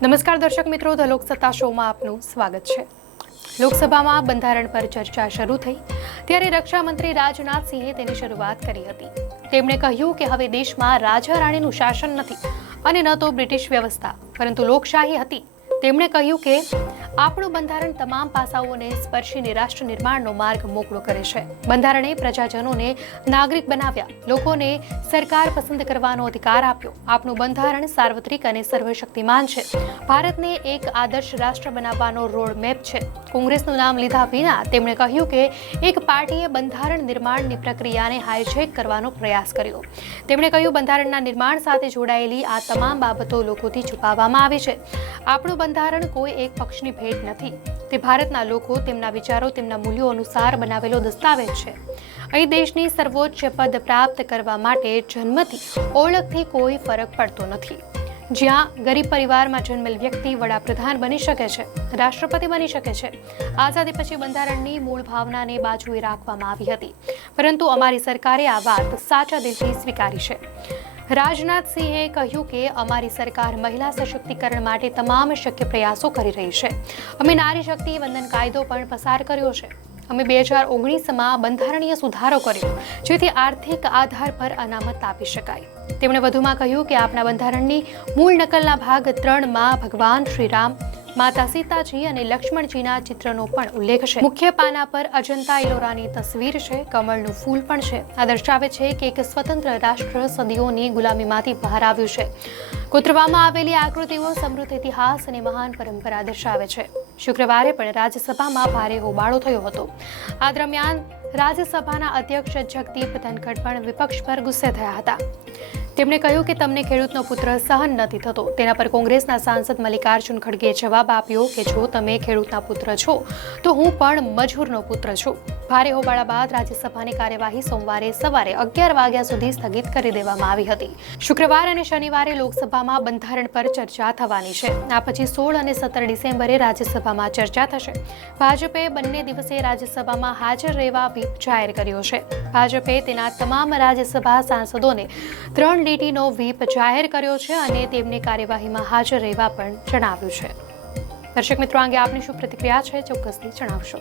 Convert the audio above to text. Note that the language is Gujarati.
નમસ્કાર દર્શક મિત્રો, ધ લોકસત્તા શોમાં આપનું સ્વાગત છે। લોકસભામાં બંધારણ પર ચર્ચા શરૂ થઈ ત્યારે રક્ષામંત્રી રાજનાથસિંહે તેની શરૂઆત કરી હતી। તેમણે કહ્યું કે હવે દેશમાં રાજા રાણીનું શાસન નથી અને ન તો બ્રિટિશ વ્યવસ્થા પરંતુ લોકશાહી હતી। તેમણે કહ્યું કે આપણું બંધારણ તમામ પાસાઓને સ્પર્શીને રાષ્ટ્ર નિર્માણનો માર્ગ મોકળો કરે છે। બંધારણે પ્રજાજનોને નાગરિક બનાવ્યા, લોકોને સરકાર પસંદ કરવાનો અધિકાર આપ્યો। આપણું બંધારણ સાર્વત્રિક અને સર્વશક્તિમાન છે। ભારતને એક આદર્શ રાષ્ટ્ર બનાવવાનો રોડ મેપ છે। કોંગ્રેસનું નામ લીધા વિના તેમણે કહ્યું કે એક પાર્ટીએ બંધારણ નિર્માણની પ્રક્રિયાને હાઈજેક કરવાનો પ્રયાસ કર્યો। તેમણે કહ્યું બંધારણના નિર્માણ સાથે જોડાયેલી આ તમામ બાબતો લોકોથી છુપાવવામાં આવી છે। આપણું બંધારણ કોઈ એક પક્ષની ભેટ નથી, તે ભારતના લોકો, તેમના વિચારો, તેમના મૂલ્યો અનુસાર બનાવેલો દસ્તાવેજ છે। અહીં દેશની સર્વોચ્ચ પદ પ્રાપ્ત કરવા માટે જન્મથી ઓળખથી કોઈ ફરક પડતો નથી। જ્યાં ગરીબ પરિવારમાં જન્મેલ વ્યક્તિ વડાપ્રધાન બની શકે છે, રાષ્ટ્રપતિ બની શકે છે। આઝાદી પછી બંધારણની મૂળ ભાવનાને બાજુએ રાખવામાં આવી હતી, પરંતુ અમારી સરકારે આ વાત સાચા દિલથી સ્વીકારી છે। રાજનાથસિંહે કહ્યું કે અમારી સરકાર મહિલા સશક્તિકરણ માટે તમામ શક્ય પ્રયાસો કરી રહી છે। અમે નારી શક્તિ વંદન કાયદો પણ પસાર કર્યો છે। અમે 2019માં બંધારણીય સુધારો કર્યો જેથી આર્થિક આધાર પર અનામત આપી શકાય। તેમણે વધુમાં કહ્યું કે આપણા બંધારણની મૂળ નકલના ભાગ 3માં ભગવાન શ્રીરામ, માતા સીતાજી અને લક્ષ્મણજીના ચિત્રનો પણ ઉલ્લેખ છે। મુખ્ય પાના પર અજંતા ઇલોરાની તસવીર છે, કમળનું ફૂલ પણ છે। આ દર્શાવે છે કે એક સ્વતંત્ર રાષ્ટ્ર સદીઓની ગુલામીમાંથી બહાર આવ્યું છે। કોતરવામાં આવેલી આકૃતિઓ સમૃદ્ધ ઇતિહાસ અને મહાન પરંપરા દર્શાવે છે। શુક્રવારે પણ રાજ્યસભામાં ભારે હોબાળો થયો હતો। આ દરમિયાન રાજ્યસભાના અધ્યક્ષ જગદીપ ધનખડ પણ વિપક્ષ પર ગુસ્સે થયા હતા। તેમણે કહ્યું કે તમને ખેડૂતનો પુત્ર સહન નથી થતો। તેના પર કોંગ્રેસના સાંસદ મલ્લિકાર્જુન ખડગેએ જવાબ આપ્યો કે જો તમે ખેડૂતના પુત્ર છો તો હું પણ મજૂરનો પુત્ર છું। ભારે હોબાળા બાદ રાજ્યસભાની કાર્યવાહી સોમવારે સવારે 11 વાગ્યા સુધી સ્થગિત કરી દેવામાં આવી હતી। શુક્રવાર અને શનિવારે લોકસભામાં બંધારણ પર ચર્ચા થવાની છે। આ પછી 16 અને 17 ડિસેમ્બરે રાજ્યસભામાં ચર્ચા થશે। ભાજપે બંને દિવસે રાજ્યસભામાં હાજર રહેવા વ્હીપ જાહેર કર્યો છે। ભાજપે તેના તમામ રાજ્યસભા સાંસદોને 3 લીટીનો વ્હીપ જાહેર કર્યો છે અને તેમને કાર્યવાહીમાં હાજર રહેવા પણ જણાવ્યું છે। દર્શક મિત્રો, અંગે આપની શું પ્રતિક્રિયા છે ચોક્કસથી જણાવશો।